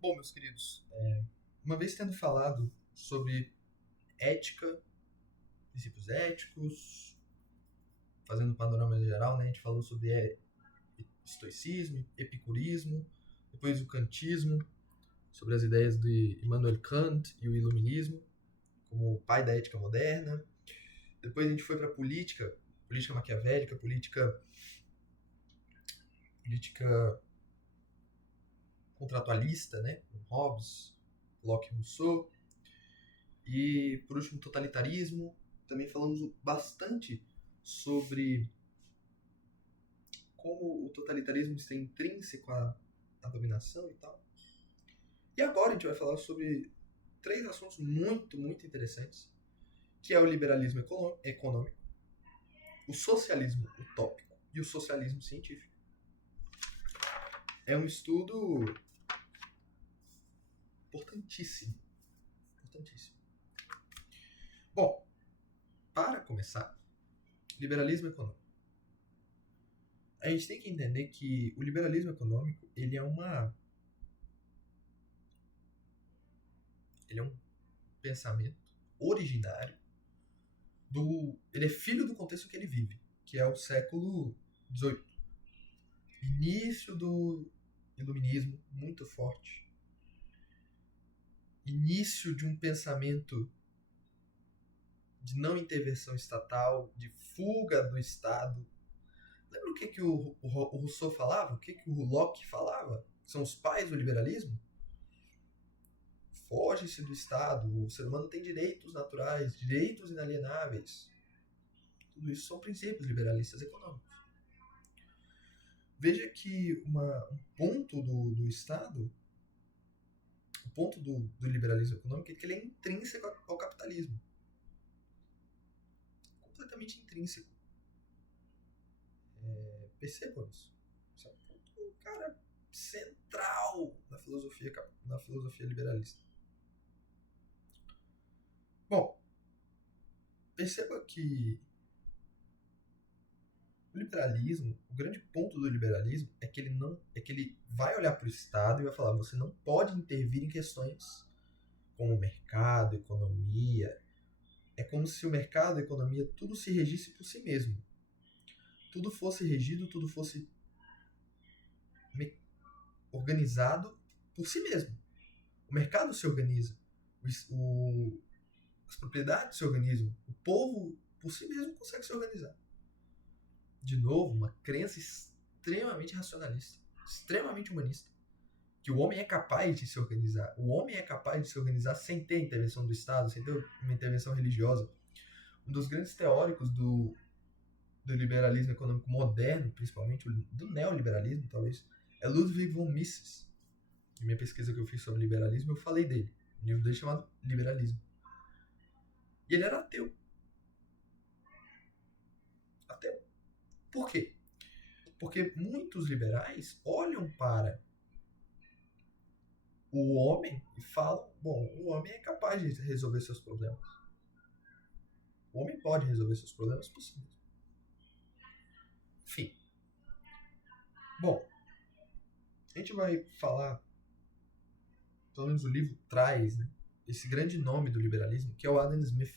Bom, meus queridos, uma vez tendo falado sobre ética, princípios éticos, fazendo um panorama geral, né, a gente falou sobre estoicismo, epicurismo, depois o kantismo, sobre as ideias de Immanuel Kant e o iluminismo, como o pai da ética moderna. Depois a gente foi para a política, política maquiavélica, política contratualista, né, com Hobbes, Locke e Rousseau. E, por último, totalitarismo. Também falamos bastante sobre como o totalitarismo está intrínseco à dominação e tal. E agora a gente vai falar sobre três assuntos muito, muito interessantes, que é o liberalismo econômico, o socialismo utópico e o socialismo científico. É um estudo importantíssimo. Importantíssimo. Bom, para começar, liberalismo econômico. A gente tem que entender que o liberalismo econômico, ele é um pensamento originário ele é filho do contexto que ele vive, que é o século XVIII. Início do iluminismo muito forte. Início de um pensamento de não intervenção estatal, de fuga do Estado. Lembra o que o Rousseau falava? O que o Locke falava? São os pais do liberalismo? Foge-se do Estado, o ser humano tem direitos naturais, direitos inalienáveis. Tudo isso são princípios liberalistas econômicos. Veja que um ponto do Estado, o ponto do liberalismo econômico é que ele é intrínseco ao capitalismo. Completamente intrínseco. Percebam isso. Isso é um ponto, cara, central na filosofia liberalista. Bom, perceba que o liberalismo, o grande ponto do liberalismo é que ele vai olhar para o Estado e vai falar: você não pode intervir em questões como mercado, economia. É como se o mercado, a economia, tudo se regisse por si mesmo. Tudo fosse regido, tudo fosse organizado por si mesmo. O mercado se organiza, as propriedades se organizam, o povo por si mesmo consegue se organizar. De novo, uma crença extremamente racionalista, extremamente humanista, que o homem é capaz de se organizar. O homem é capaz de se organizar sem ter intervenção do Estado, sem ter uma intervenção religiosa. Um dos grandes teóricos do liberalismo econômico moderno, principalmente do neoliberalismo, talvez, é Ludwig von Mises. Na minha pesquisa que eu fiz sobre liberalismo, eu falei dele. Um livro dele chamado Liberalismo. E ele era ateu. Ateu. Por quê? Porque muitos liberais olham para o homem e falam: bom, o homem é capaz de resolver seus problemas. O homem pode resolver seus problemas por si mesmo. Enfim. Bom, a gente vai falar, pelo menos o livro traz, né, esse grande nome do liberalismo, que é o Adam Smith.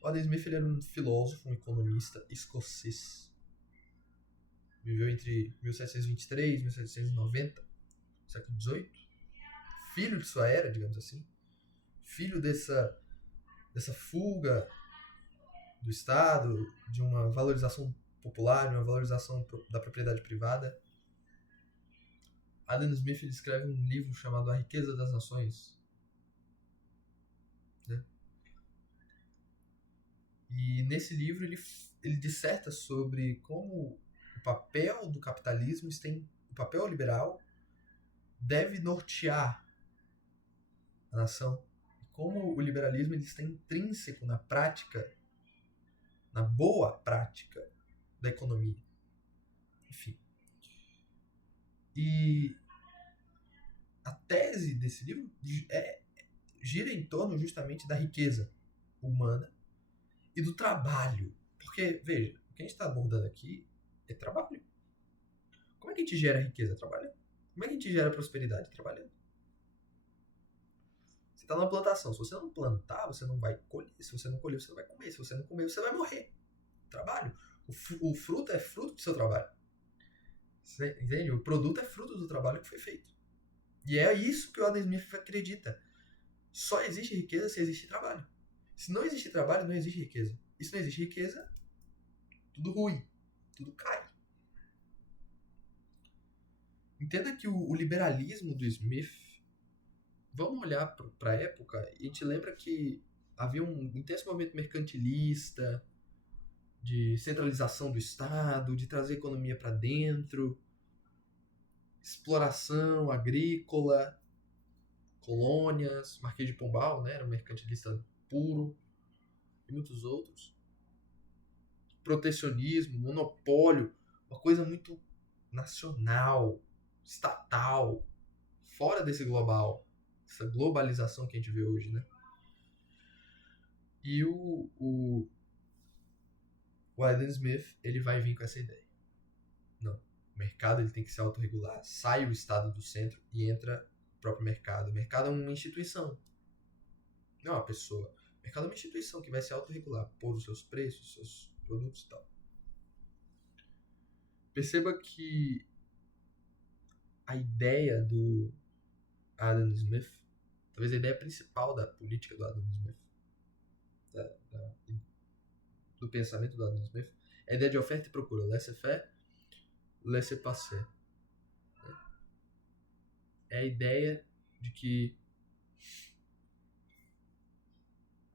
O Adam Smith, ele era um filósofo, um economista escocês. Viveu entre 1723 e 1790, século XVIII. Filho de sua era, digamos assim. Filho dessa fuga do Estado, de uma valorização popular, de uma valorização da propriedade privada. Adam Smith, ele escreve um livro chamado A Riqueza das Nações. Né? E nesse livro ele disserta sobre como o papel do capitalismo, o papel liberal, deve nortear a nação. E como o liberalismo ele está intrínseco na prática, na boa prática da economia. Enfim. E a tese desse livro gira em torno justamente da riqueza humana e do trabalho. Porque, veja, o que a gente está abordando aqui é trabalho. Como é que a gente gera riqueza? Trabalhando. Como é que a gente gera prosperidade? Trabalhando. Você está numa plantação. Se você não plantar, você não vai colher. Se você não colher, você não vai comer. Se você não comer, você vai morrer. Trabalho. O fruto é fruto do seu trabalho. Você entende? O produto é fruto do trabalho que foi feito. E é isso que o Adam Smith acredita. Só existe riqueza se existe trabalho. Se não existe trabalho, não existe riqueza. E se não existe riqueza, tudo ruim. Tudo cai. Entenda que o liberalismo do Smith, vamos olhar para a época e a gente lembra que havia um intenso movimento mercantilista, de centralização do Estado, de trazer a economia para dentro, exploração agrícola, colônias, Marquês de Pombal, né, era um mercantilista puro, e muitos outros. Protecionismo, monopólio, uma coisa muito nacional, estatal, fora desse global, essa globalização que a gente vê hoje, né? E o Adam Smith, ele vai vir com essa ideia. Não, o mercado ele tem que se autorregular, sai o Estado do centro e entra o próprio mercado. O mercado é uma instituição, não é uma pessoa. O mercado é uma instituição que vai se autorregular, pôr os seus preços, os seus produtos e tal. Perceba que a ideia do Adam Smith, talvez a ideia principal da política do Adam Smith, do pensamento do Adam Smith, é a ideia de oferta e procura, laissez-faire, laissez-passer. É a ideia de que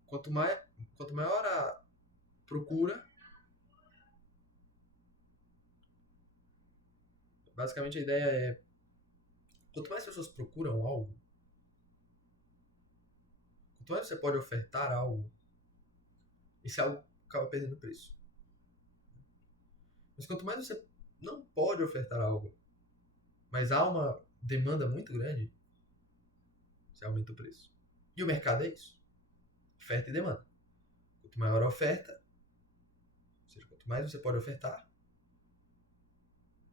quanto maior a procura, basicamente a ideia é quanto mais pessoas procuram algo, quanto mais você pode ofertar algo, esse algo acaba perdendo preço. Mas quanto mais você não pode ofertar algo, mas há uma demanda muito grande, você aumenta o preço. E o mercado é isso. Oferta e demanda. Quanto maior a oferta, ou seja, quanto mais você pode ofertar,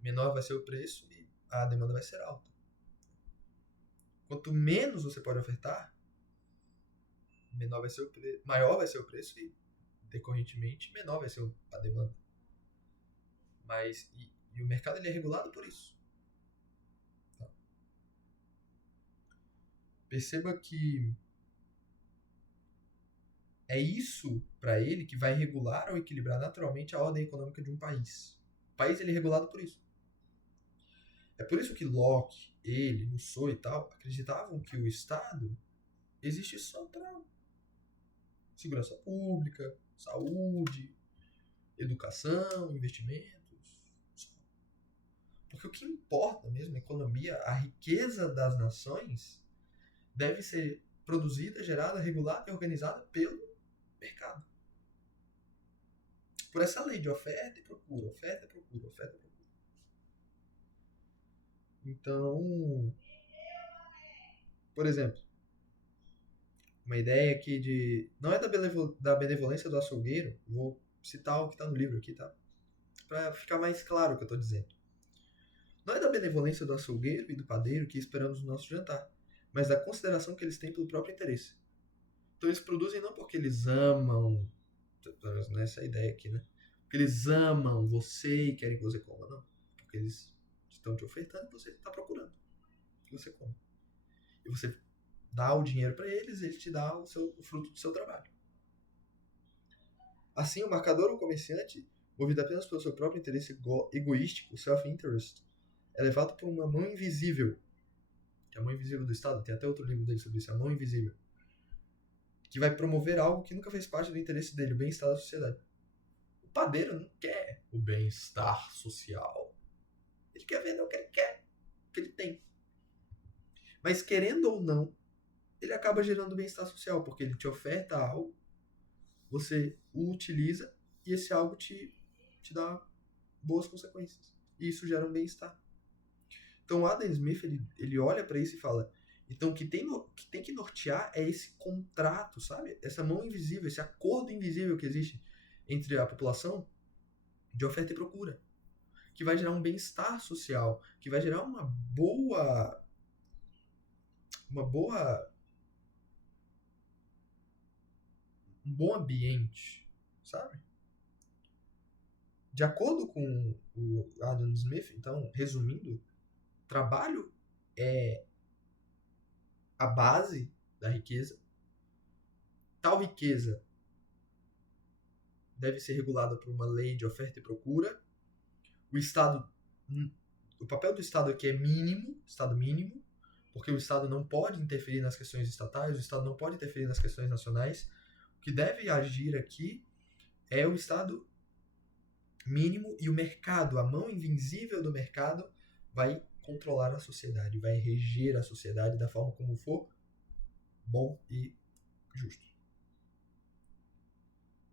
menor vai ser o preço e a demanda vai ser alta. Quanto menos você pode ofertar, maior vai ser o preço e, decorrentemente, menor vai ser a demanda. Mas, e o mercado ele é regulado por isso. Tá? Perceba que é isso, para ele, que vai regular ou equilibrar naturalmente a ordem econômica de um país. O país ele é regulado por isso. É por isso que Locke, ele, Rousseau e tal, acreditavam que o Estado existe só para segurança pública, saúde, educação, investimentos. Porque o que importa mesmo, a economia, a riqueza das nações, deve ser produzida, gerada, regulada e organizada pelo mercado. Por essa lei de oferta e procura, oferta e procura, oferta e procura. Então, por exemplo, uma ideia aqui não é da benevolência do açougueiro, vou citar o que está no livro aqui, tá? Para ficar mais claro o que eu estou dizendo. Não é da benevolência do açougueiro e do padeiro que esperamos no nosso jantar, mas da consideração que eles têm pelo próprio interesse. Então eles produzem não porque eles amam, nessa ideia aqui, né? Porque eles amam você e querem que você coma, não. Porque eles estão te ofertando e você está procurando que você coma. E você dá o dinheiro para eles, eles te dão o fruto do seu trabalho. Assim, o marcador ou comerciante, movido apenas pelo seu próprio interesse egoístico, self-interest, é levado por uma mão invisível, que é a mão invisível do Estado, tem até outro livro dele sobre isso, a mão invisível, que vai promover algo que nunca fez parte do interesse dele, o bem-estar da sociedade. O padeiro não quer o bem-estar social. Ele quer vender o que ele quer, o que ele tem. Mas querendo ou não, ele acaba gerando bem-estar social, porque ele te oferta algo, você o utiliza e esse algo te dá boas consequências. E isso gera um bem-estar. Então o Adam Smith, ele olha para isso e fala, então o que tem que nortear é esse contrato, sabe? Essa mão invisível, esse acordo invisível que existe entre a população de oferta e procura. que vai gerar um bem-estar social, que vai gerar uma boa um bom ambiente, sabe? De acordo com o Adam Smith, então, resumindo, trabalho é a base da riqueza. Tal riqueza deve ser regulada por uma lei de oferta e procura. O Estado, o papel do Estado aqui é mínimo, Estado mínimo, porque o Estado não pode interferir nas questões estatais, o Estado não pode interferir nas questões nacionais. O que deve agir aqui é o Estado mínimo e o mercado, a mão invisível do mercado, vai controlar a sociedade, vai reger a sociedade da forma como for bom e justo.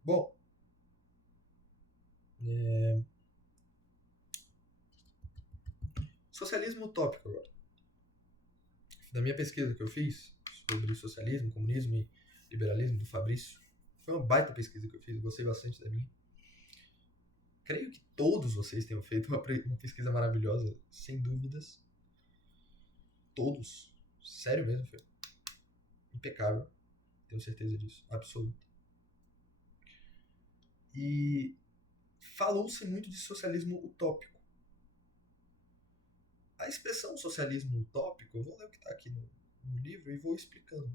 Bom, socialismo utópico agora. Da minha pesquisa que eu fiz sobre socialismo, comunismo e liberalismo do Fabrício, foi uma baita pesquisa que eu fiz, gostei bastante da minha. Creio que todos vocês tenham feito uma pesquisa maravilhosa, sem dúvidas. Todos. Sério mesmo, foi impecável. Tenho certeza disso. Absoluta. E falou-se muito de socialismo utópico. A expressão socialismo utópico, eu vou ler o que está aqui no livro e vou explicando.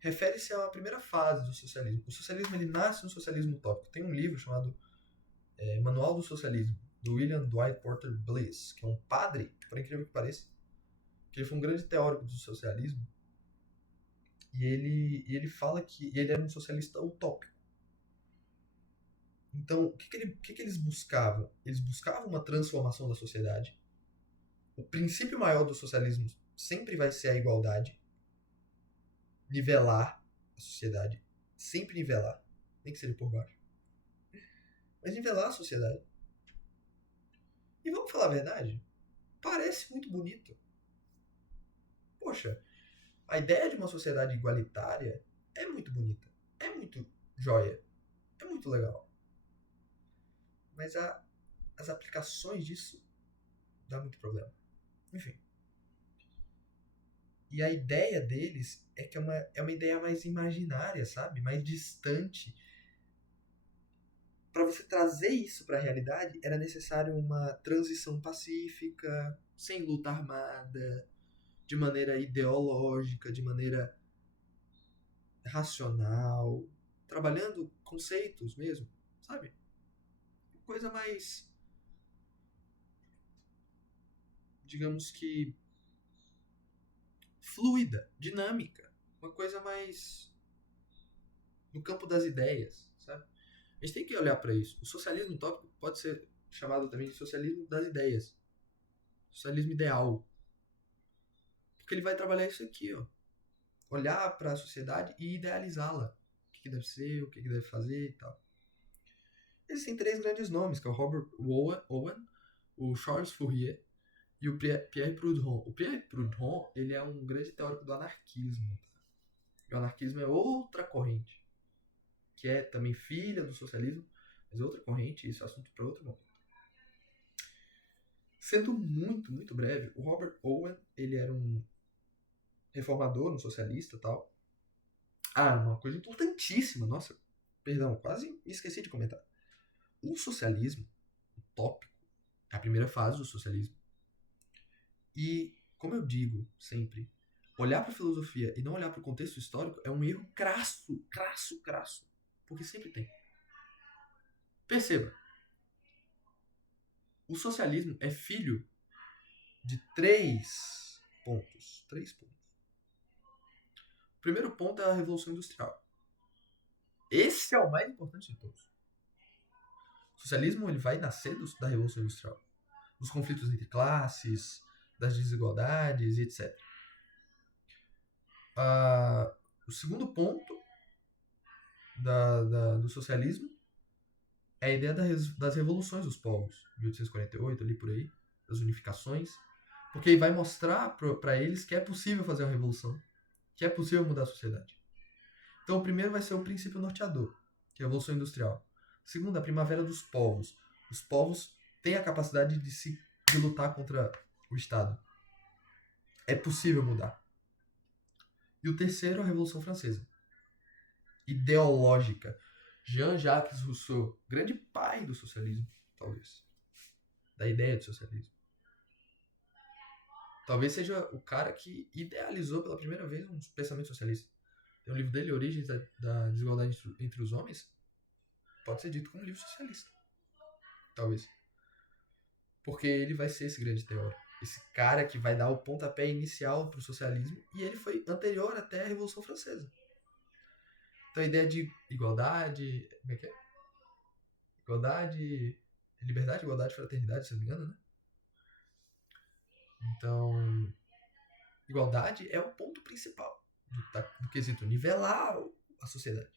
Refere-se à primeira fase do socialismo. O socialismo ele nasce no socialismo utópico. Tem um livro chamado Manual do Socialismo, do William Dwight Porter Bliss, que é um padre, por incrível que pareça, que ele foi um grande teórico do socialismo, e ele fala que ele era um socialista utópico. Então, o que eles buscavam? Eles buscavam uma transformação da sociedade. O princípio maior do socialismo sempre vai ser a igualdade, nivelar a sociedade, sempre nivelar, nem que seja por baixo, mas nivelar a sociedade. E vamos falar a verdade, parece muito bonito. Poxa, a ideia de uma sociedade igualitária é muito bonita, é muito joia, é muito legal. Mas as aplicações disso dá muito problema. Enfim. E a ideia deles é que é uma ideia mais imaginária, sabe? Mais distante. Para você trazer isso para a realidade, era necessário uma transição pacífica, sem luta armada, de maneira ideológica, de maneira racional, trabalhando conceitos mesmo, sabe? Coisa mais, digamos que, fluida, dinâmica, uma coisa mais no campo das ideias, sabe? A gente tem que olhar para isso. O socialismo utópico pode ser chamado também de socialismo das ideias, socialismo ideal, porque ele vai trabalhar isso aqui, ó, olhar para a sociedade e idealizá-la, o que deve ser, o que deve fazer e tal. Existem três grandes nomes, que é o Robert Owen, o Charles Fourier e o Pierre Proudhon. O Pierre Proudhon, ele é um grande teórico do anarquismo. O anarquismo é outra corrente, que é também filha do socialismo, mas outra corrente, isso é assunto para outro momento. Sendo muito, muito breve, o Robert Owen, ele era um reformador, um socialista e tal. Uma coisa importantíssima, nossa, perdão, quase me esqueci de comentar. O socialismo utópico é a primeira fase do socialismo. E, como eu digo sempre, olhar para a filosofia e não olhar para o contexto histórico é um erro crasso, porque sempre tem. Perceba, o socialismo é filho de três pontos. O primeiro ponto é a Revolução Industrial. Esse é o mais importante de todos. O socialismo ele vai nascer da Revolução Industrial, dos conflitos entre classes, das desigualdades, etc. O segundo ponto do socialismo é a ideia das revoluções dos povos, 1848, ali por aí, das unificações, porque aí vai mostrar para eles que é possível fazer uma revolução, que é possível mudar a sociedade. Então, o primeiro vai ser o princípio norteador, que é a Revolução Industrial. O segundo, a Primavera dos Povos. Os povos tem a capacidade de lutar contra o Estado. É possível mudar. E o terceiro, a Revolução Francesa. Ideológica. Jean-Jacques Rousseau, grande pai do socialismo, talvez. Da ideia de socialismo. Talvez seja o cara que idealizou pela primeira vez um pensamento socialista. Tem um livro dele, Origens da Desigualdade entre os Homens. Pode ser dito como um livro socialista. Talvez. Porque ele vai ser esse grande teórico. Esse cara que vai dar o pontapé inicial para o socialismo. E ele foi anterior até a Revolução Francesa. Então a ideia de igualdade... Como é que é? Igualdade... Liberdade, igualdade, fraternidade, se não me engano, né? Então... Igualdade é o ponto principal do quesito nivelar a sociedade.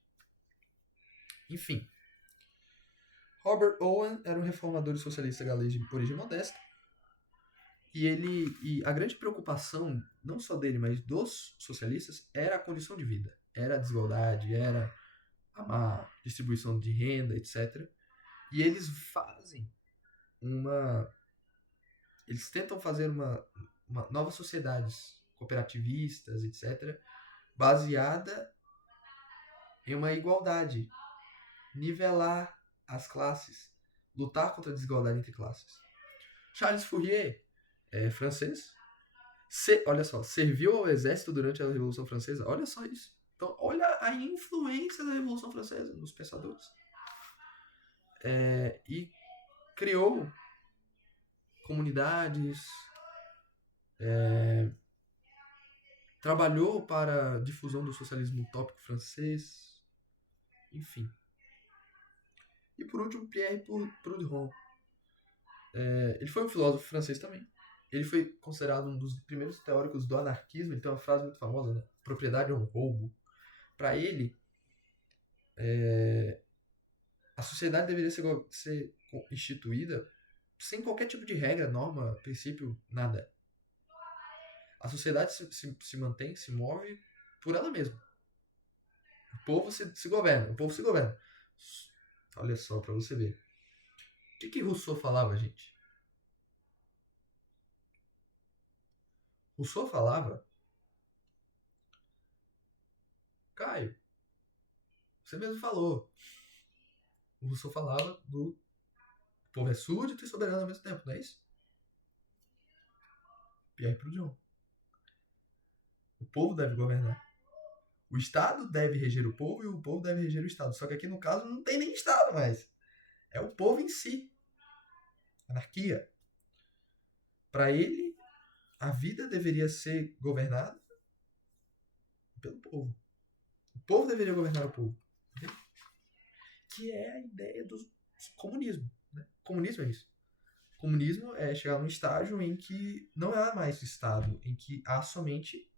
Enfim. Robert Owen era um reformador e socialista galês de origem modesta. E a grande preocupação, não só dele, mas dos socialistas, era a condição de vida. Era a desigualdade, era a má distribuição de renda, etc. E eles fazem eles tentam fazer novas sociedades cooperativistas, etc., baseada em uma igualdade, nivelar as classes, lutar contra a desigualdade entre classes. Charles Fourier, francês, olha só, serviu ao exército durante a Revolução Francesa. Olha só isso. Então, olha a influência da Revolução Francesa nos pensadores. E criou comunidades, trabalhou para a difusão do socialismo utópico francês, enfim. E por último, Pierre Proudhon. Ele foi um filósofo francês também. Ele foi considerado um dos primeiros teóricos do anarquismo. Ele tem uma frase muito famosa, né? Propriedade é um roubo. Para ele, a sociedade deveria ser instituída sem qualquer tipo de regra, norma, princípio, nada. A sociedade se mantém, se move por ela mesma. O povo se governa. O povo se governa. Olha só, para você ver. O que Rousseau falava, gente? Rousseau falava... Caio, você mesmo falou. O Rousseau falava do povo é súdito e soberano ao mesmo tempo, não é isso? Pierre Proudhon. O povo deve governar. O Estado deve reger o povo e o povo deve reger o Estado. Só que aqui no caso não tem nem Estado mais. É o povo em si. Anarquia. Para ele, a vida deveria ser governada pelo povo. O povo deveria governar o povo. Entendeu? Que é a ideia do comunismo. Né? Comunismo é isso. Comunismo é chegar num estágio em que não há mais Estado, em que há somente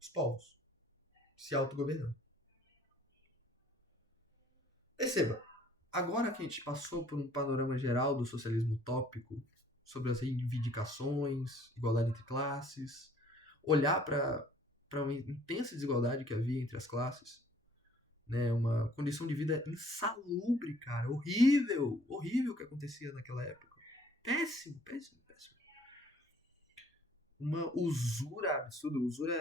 os povos se autogovernando. Perceba, agora que a gente passou por um panorama geral do socialismo utópico, sobre as reivindicações, igualdade entre classes, olhar para uma intensa desigualdade que havia entre as classes, né, uma condição de vida insalubre, cara, horrível, horrível que acontecia naquela época. Péssimo, péssimo, péssimo. Uma usura absurda. Usura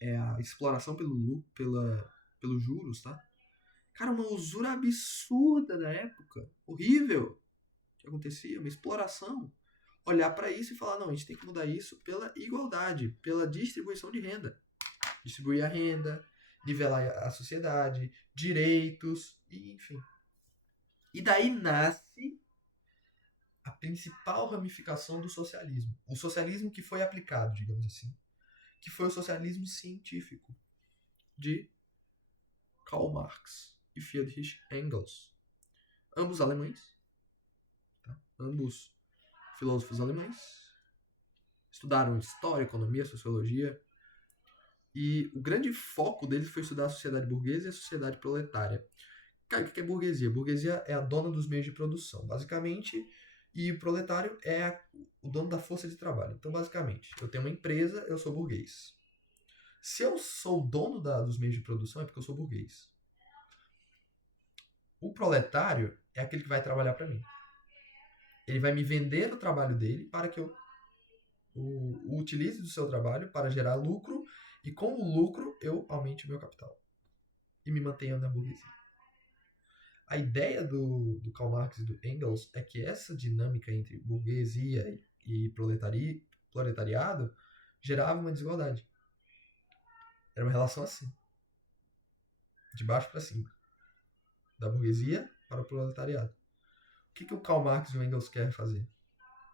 é a exploração pelos juros, tá? Cara, uma usura absurda da época. Horrível que acontecia, uma exploração. Olhar para isso e falar, não, a gente tem que mudar isso pela igualdade, pela distribuição de renda. Distribuir a renda, nivelar a sociedade, direitos, e enfim. E daí nasce a principal ramificação do socialismo. O socialismo que foi aplicado, digamos assim. Que foi o socialismo científico de Karl Marx e Friedrich Engels. Ambos alemães. Tá? Ambos filósofos alemães. Estudaram história, economia, sociologia. E o grande foco deles foi estudar a sociedade burguesa e a sociedade proletária. Cara, o que é burguesia? Burguesia é a dona dos meios de produção, basicamente, e o proletário é o dono da força de trabalho. Então, basicamente, eu tenho uma empresa, eu sou burguês. Se eu sou o dono dos meios de produção, é porque eu sou burguês. O proletário é aquele que vai trabalhar para mim. Ele vai me vender o trabalho dele para que eu o utilize do seu trabalho para gerar lucro e com o lucro eu aumente o meu capital e me mantenha na burguesia. A ideia do Karl Marx e do Engels é que essa dinâmica entre burguesia e proletariado gerava uma desigualdade. Era uma relação assim, de baixo para cima, da burguesia para o proletariado. O que o Karl Marx e o Engels querem fazer?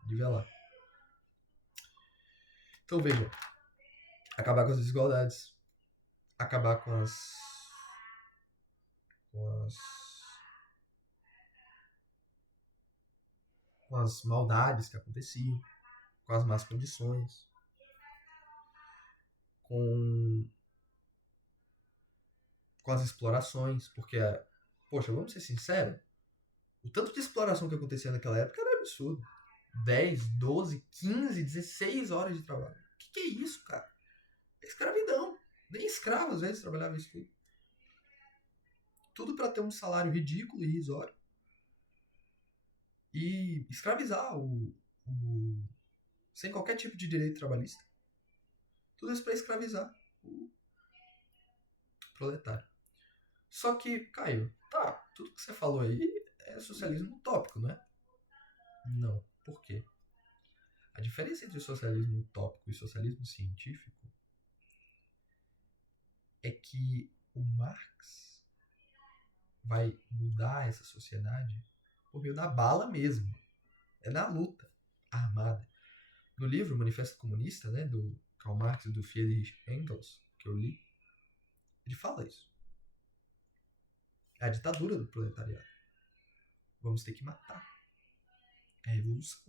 Nivelar. Então veja, acabar com as desigualdades, acabar com as maldades que aconteciam, com as más condições, com as explorações, porque, poxa, vamos ser sinceros, o tanto de exploração que acontecia naquela época era absurdo. 10, 12, 15, 16 horas de trabalho. O que é isso, cara? É escravidão. Nem escravo às vezes trabalhava isso tudo. Tudo para ter um salário ridículo e irrisório. E escravizar sem qualquer tipo de direito trabalhista. Tudo isso para escravizar o proletário. Só que, Caio, tá, tudo que você falou aí é socialismo utópico, não é? Não. Por quê? A diferença entre socialismo utópico e socialismo científico é que o Marx vai mudar essa sociedade por meio da bala mesmo. É na luta armada. No livro Manifesto Comunista, né, do Karl Marx e do Friedrich Engels, que eu li, ele fala isso. É a ditadura do proletariado. Vamos ter que matar. É a revolução.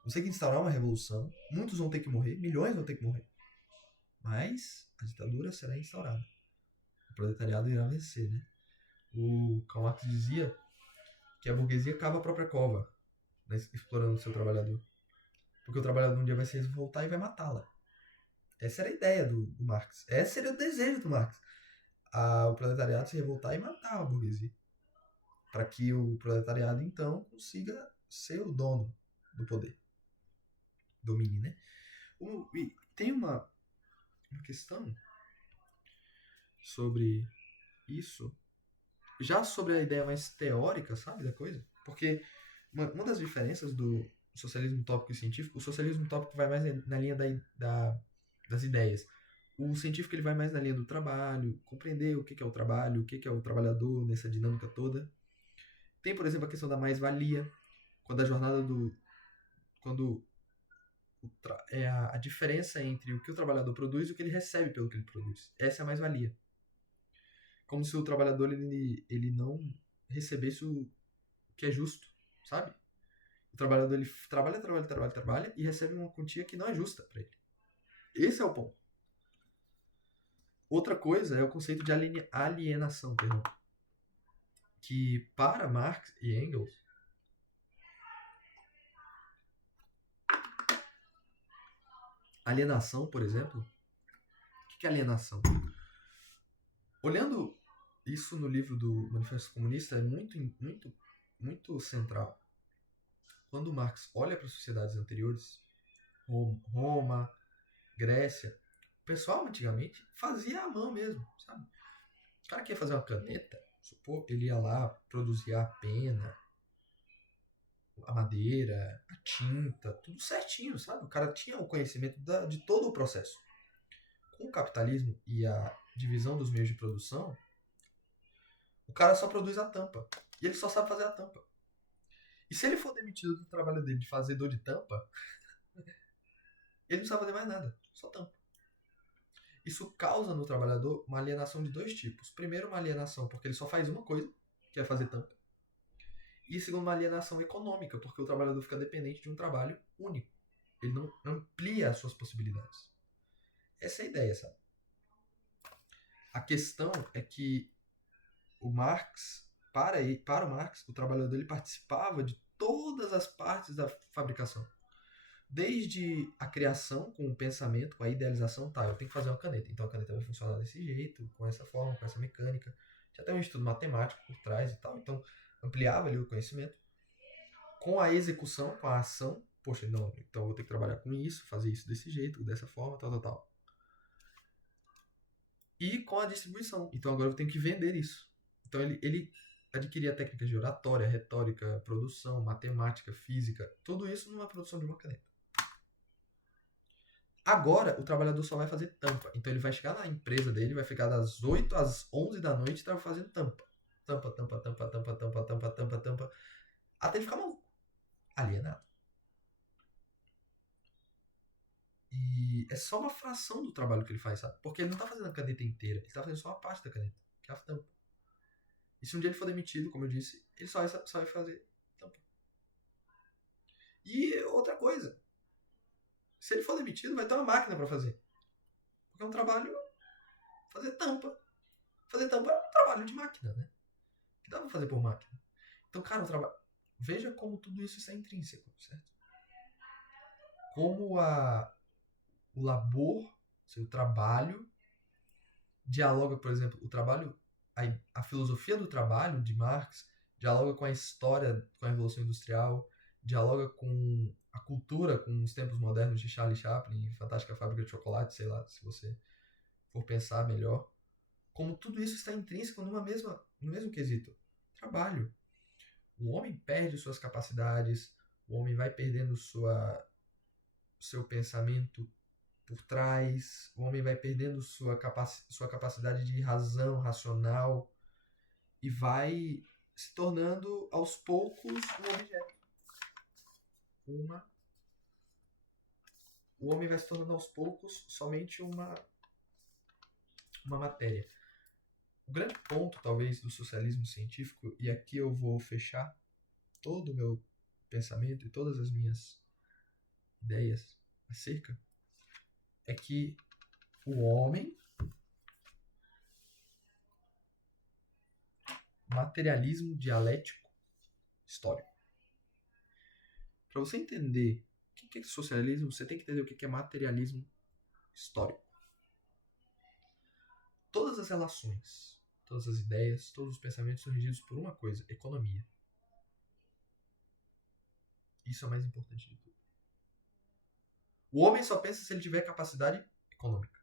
Vamos ter que instaurar uma revolução. Muitos vão ter que morrer, milhões vão ter que morrer. Mas a ditadura será instaurada. O proletariado irá vencer, né? O Karl Marx dizia que a burguesia cava a própria cova, né, explorando o seu trabalhador. Porque o trabalhador um dia vai se revoltar e vai matá-la. Essa era a ideia do Marx. Esse era o desejo do Marx. O proletariado se revoltar e matar a burguesia. Para que o proletariado, então, consiga ser o dono do poder. Domine, né? E tem uma questão sobre isso, já sobre a ideia mais teórica, sabe, da coisa? Porque uma das diferenças do socialismo utópico e científico, o socialismo utópico vai mais na linha das ideias. O científico ele vai mais na linha do trabalho, compreender o que é o trabalho, o que é o trabalhador nessa dinâmica toda. Tem, por exemplo, a questão da mais-valia, quando a jornada do... quando é a diferença entre o que o trabalhador produz e o que ele recebe pelo que ele produz. Essa é a mais-valia. Como se o trabalhador ele não recebesse o que é justo, sabe? O trabalhador ele trabalha e recebe uma quantia que não é justa para ele. Esse é o ponto. Outra coisa é o conceito de alienação, que para Marx e Engels alienação, por exemplo, o que é alienação? Olhando isso no livro do Manifesto Comunista é muito central. Quando Marx olha para as sociedades anteriores, Roma, Grécia, o pessoal antigamente fazia à mão mesmo, sabe? O cara que ia fazer uma caneta, supor, ele ia lá, produzia a pena, a madeira, a tinta, tudo certinho, sabe? O cara tinha o conhecimento de todo o processo. Com o capitalismo e a divisão dos meios de produção, o cara só produz a tampa. E ele só sabe fazer a tampa. E se ele for demitido do trabalho dele de fazedor de tampa, ele não sabe fazer mais nada, só tampa. Isso causa no trabalhador uma alienação de dois tipos. Primeiro, uma alienação porque ele só faz uma coisa, que é fazer tampa. E segundo, uma alienação econômica, porque o trabalhador fica dependente de um trabalho único. Ele não amplia as suas possibilidades. Essa é a ideia, sabe? A questão é que o Marx, para o Marx, o trabalhador ele participava de todas as partes da fabricação. Desde a criação, com o pensamento, com a idealização, tá, eu tenho que fazer uma caneta. Então a caneta vai funcionar desse jeito, com essa forma, com essa mecânica. Já tem um estudo matemático por trás e tal. Então, ampliava ali o conhecimento. Com a execução, com a ação, poxa, não, então eu vou ter que trabalhar com isso, fazer isso desse jeito, dessa forma, tal, tal, tal. E com a distribuição. Então agora eu tenho que vender isso. Então ele adquiria técnicas de oratória, retórica, produção, matemática, física, tudo isso numa produção de uma caneta. Agora o trabalhador só vai fazer tampa. Então ele vai chegar na empresa dele, vai ficar das 8 às 11 da noite e tá fazendo tampa. Tampa, tampa, tampa, tampa, tampa, tampa, tampa, tampa. Até ele ficar maluco. Alienado. E é só uma fração do trabalho que ele faz, sabe? Porque ele não tá fazendo a caneta inteira, ele tá fazendo só uma parte da caneta, que é a tampa. E se um dia ele for demitido, como eu disse, ele só vai fazer tampa. E outra coisa, se ele for demitido, vai ter uma máquina para fazer. Porque é um trabalho fazer tampa. Fazer tampa é um trabalho de máquina, né? Que dá pra fazer por máquina. Então, cara, o trabalho. Veja como tudo isso está intrínseco, certo? Como o labor, o trabalho, dialoga, por exemplo, o trabalho, a filosofia do trabalho de Marx dialoga com a história, com a Revolução Industrial, dialoga com a cultura, com os tempos modernos de Charlie Chaplin, Fantástica Fábrica de Chocolate, sei lá, se você for pensar melhor. Como tudo isso está intrínseco no mesmo quesito. Trabalho. O homem perde suas capacidades, o homem vai perdendo seu pensamento por trás, o homem vai perdendo sua capacidade de razão racional e vai se tornando aos poucos um objeto. O homem vai se tornando aos poucos somente uma matéria. O grande ponto, talvez, do socialismo científico, e aqui eu vou fechar todo o meu pensamento e todas as minhas ideias acerca, é que o homem, materialismo dialético histórico. Para você entender o que é socialismo, você tem que entender o que é materialismo histórico. Todas as relações, todas as ideias, todos os pensamentos são regidos por uma coisa: economia. Isso é o mais importante de tudo. O homem só pensa se ele tiver capacidade econômica.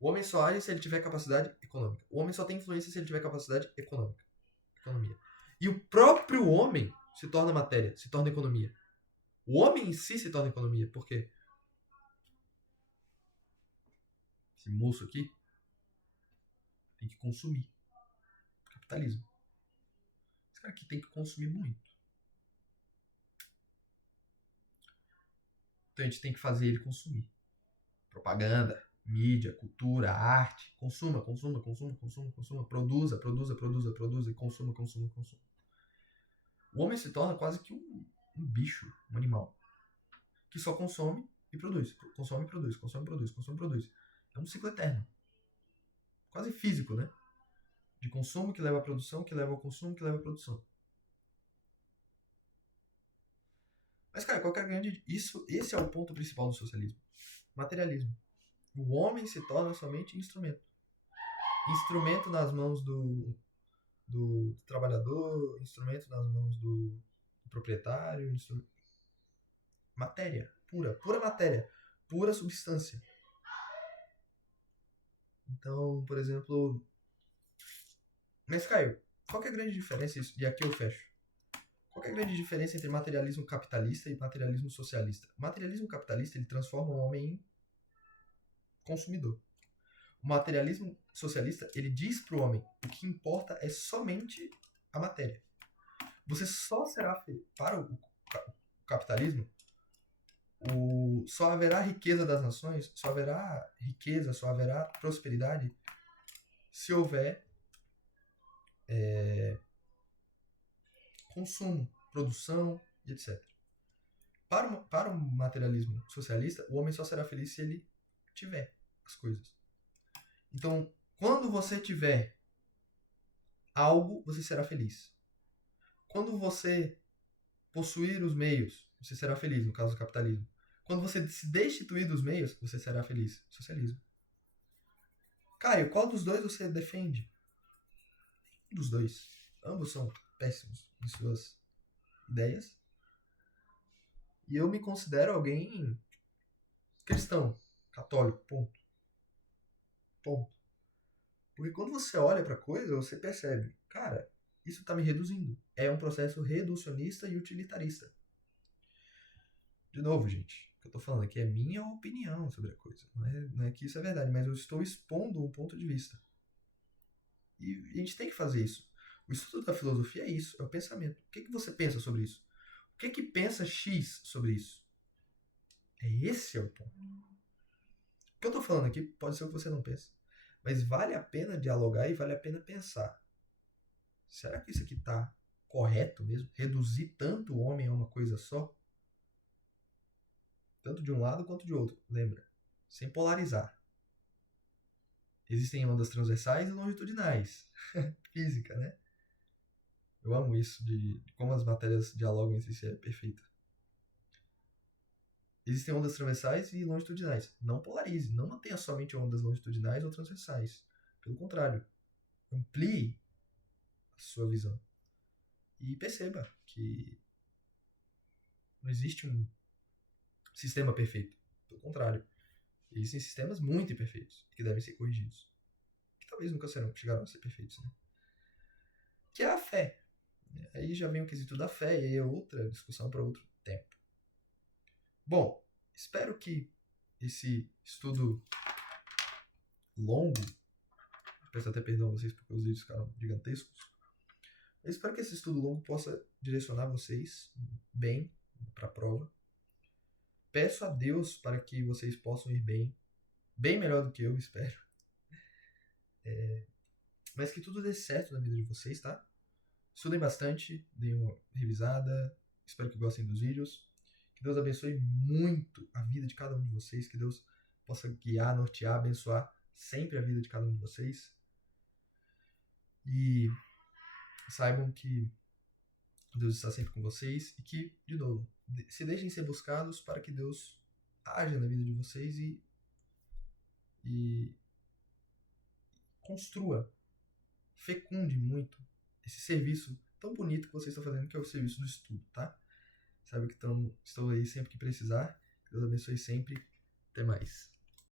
O homem só age se ele tiver capacidade econômica. O homem só tem influência se ele tiver capacidade econômica. Economia. E o próprio homem se torna matéria, se torna economia. O homem em si se torna economia. Por quê? Esse moço aqui tem que consumir. Capitalismo. Esse cara aqui tem que consumir muito. Então a gente tem que fazer ele consumir. Propaganda, mídia, cultura, arte. Consuma, consuma, consuma, consuma, consuma. Produza, produza, produza, produza. E consuma, consuma, consuma. O homem se torna quase que um bicho, um animal. Que só consome e produz. Consome e produz, consome e produz, consome e produz. É um ciclo eterno. Quase físico, né? De consumo que leva à produção, que leva ao consumo, que leva à produção. Mas, cara, qual que é a grande... Esse é o ponto principal do socialismo. Materialismo. O homem se torna somente instrumento. Instrumento nas mãos do trabalhador, instrumento nas mãos do proprietário, matéria, pura matéria, pura substância. Então, por exemplo... Mas, Caio, qual que é a grande diferença? E aqui eu fecho. Qual que é a grande diferença entre materialismo capitalista e materialismo socialista? O materialismo capitalista ele transforma o homem em consumidor. O materialismo socialista ele diz para o homem o que importa é somente a matéria. Você só será para o capitalismo, só haverá riqueza das nações, só haverá riqueza, só haverá prosperidade se houver consumo, produção e etc. Para o materialismo socialista, o homem só será feliz se ele tiver as coisas. Então, quando você tiver algo, você será feliz. Quando você possuir os meios, você será feliz, no caso do capitalismo. Quando você se destituir dos meios, você será feliz. Socialismo. Caio, qual dos dois você defende? Um dos dois. Ambos são péssimos em suas ideias. E eu me considero alguém cristão, católico, ponto. Ponto. Porque quando você olha pra coisa, você percebe, cara, isso tá me reduzindo. É um processo reducionista e utilitarista. De novo, gente, o que eu tô falando aqui é minha opinião sobre a coisa. Não é que isso é verdade, mas eu estou expondo um ponto de vista. E a gente tem que fazer isso. O estudo da filosofia é isso, é o pensamento. O que você pensa sobre isso? O que pensa X sobre isso? Esse é o ponto. O que eu tô falando aqui pode ser o que você não pensa. Mas vale a pena dialogar e vale a pena pensar. Será que isso aqui tá correto mesmo? Reduzir tanto o homem a uma coisa só? Tanto de um lado quanto de outro. Lembra? Sem polarizar. Existem ondas transversais e longitudinais. Física, né? Eu amo isso de como as matérias dialogam entre si, é perfeito. Existem ondas transversais e longitudinais. Não polarize, não mantenha somente ondas longitudinais ou transversais. Pelo contrário, amplie a sua visão. E perceba que não existe um sistema perfeito. Pelo contrário, existem sistemas muito imperfeitos que devem ser corrigidos. Que talvez nunca chegarão a ser perfeitos, né? Que é a fé. Aí já vem o quesito da fé e aí é outra discussão para outro tempo. Bom, espero que esse estudo longo, peço até perdão a vocês porque os vídeos ficaram gigantescos, eu espero que esse estudo longo possa direcionar vocês bem para a prova. Peço a Deus para que vocês possam ir bem, bem melhor do que eu, espero. Mas que tudo dê certo na vida de vocês, tá? Estudem bastante, deem uma revisada, espero que gostem dos vídeos. Que Deus abençoe muito a vida de cada um de vocês, que Deus possa guiar, nortear, abençoar sempre a vida de cada um de vocês. E saibam que Deus está sempre com vocês e que, de novo, se deixem ser buscados para que Deus haja na vida de vocês e construa, fecunde muito esse serviço tão bonito que vocês estão fazendo, que é o serviço do estudo, tá? Sabe que estou aí sempre que precisar. Deus abençoe sempre. Até mais.